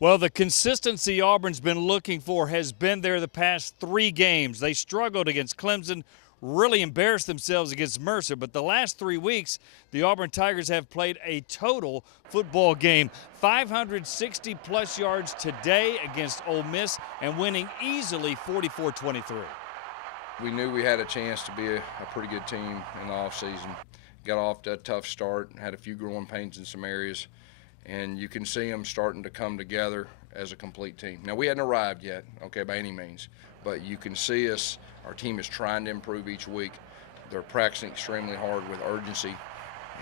Well, the consistency Auburn's been looking for has been there the past 3 games. They struggled against Clemson, really embarrassed themselves against Mercer, but the last 3 weeks, the Auburn Tigers have played a total football game. 560-plus yards today against Ole Miss and winning easily 44-23. We knew we had a chance to be a pretty good team in the offseason. Got off to a tough start, had a few growing pains in some areas, and you can see them starting to come together as a complete team. Now, we hadn't arrived yet, okay, by any means, but you can see us, our team is trying to improve each week. They're practicing extremely hard with urgency,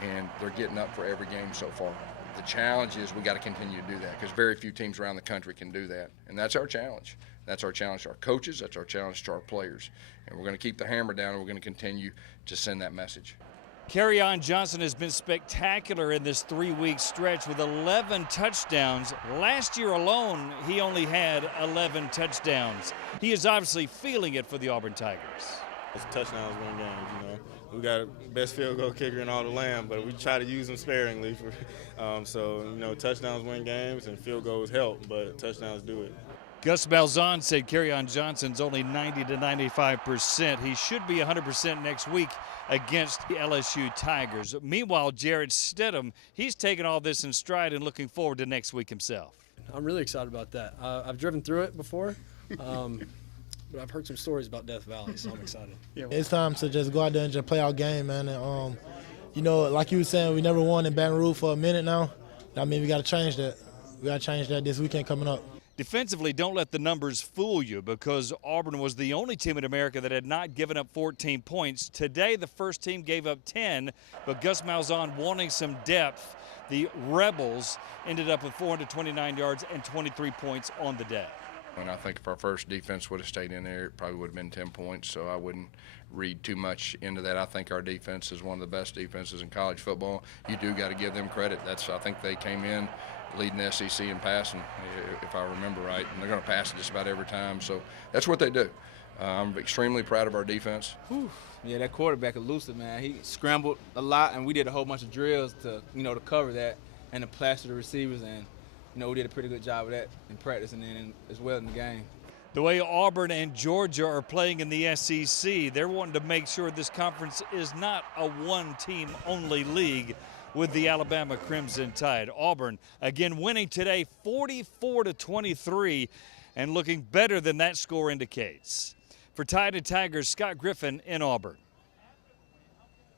and they're getting up for every game so far. The challenge is we got to continue to do that because very few teams around the country can do that, and that's our challenge. That's our challenge to our coaches, that's our challenge to our players, and we're going to keep the hammer down, and we're going to continue to send that message. Kerryon Johnson has been spectacular in this 3-week stretch with 11 touchdowns. Last year alone, he only had 11 touchdowns. He is obviously feeling it for the Auburn Tigers. It's touchdowns win games, you know. We got the best field goal kicker in all the land, but we try to use them sparingly. So, you know, touchdowns win games and field goals help, but touchdowns do it. Gus Malzahn said Kerryon Johnson's only 90 to 95%. He should be 100% next week against the LSU Tigers. Meanwhile, Jarrett Stidham, he's taking all this in stride and looking forward to next week himself. I'm really excited about that. I've driven through it before, but I've heard some stories about Death Valley, so I'm excited. It's time to just go out there and just play our game, man. And, you know, like you were saying, we never won in Baton Rouge for a minute now. I mean, we got to change that. We got to change that this weekend coming up. Defensively, don't let the numbers fool you because Auburn was the only team in America that had not given up 14 points. Today, the first team gave up 10, but Gus Malzahn wanting some depth. The Rebels ended up with 429 yards and 23 points on the day. And I think if our first defense would have stayed in there, it probably would have been 10 points, so I wouldn't read too much into that. I think our defense is one of the best defenses in college football. You do got to give them credit. I think they came in leading the SEC in passing, if I remember right, and they're going to pass it just about every time, so that's what they do. I'm extremely proud of our defense. Whew. Yeah, that quarterback elusive, man. He scrambled a lot, and we did a whole bunch of drills to, to cover that and to plaster the receivers, and we did a pretty good job of that in practice and then as well in the game. The way Auburn and Georgia are playing in the SEC, they're wanting to make sure this conference is not a one-team-only league with the Alabama Crimson Tide. Auburn, again, winning today 44-23 and looking better than that score indicates. For Tide and Tigers, Scott Griffin in Auburn.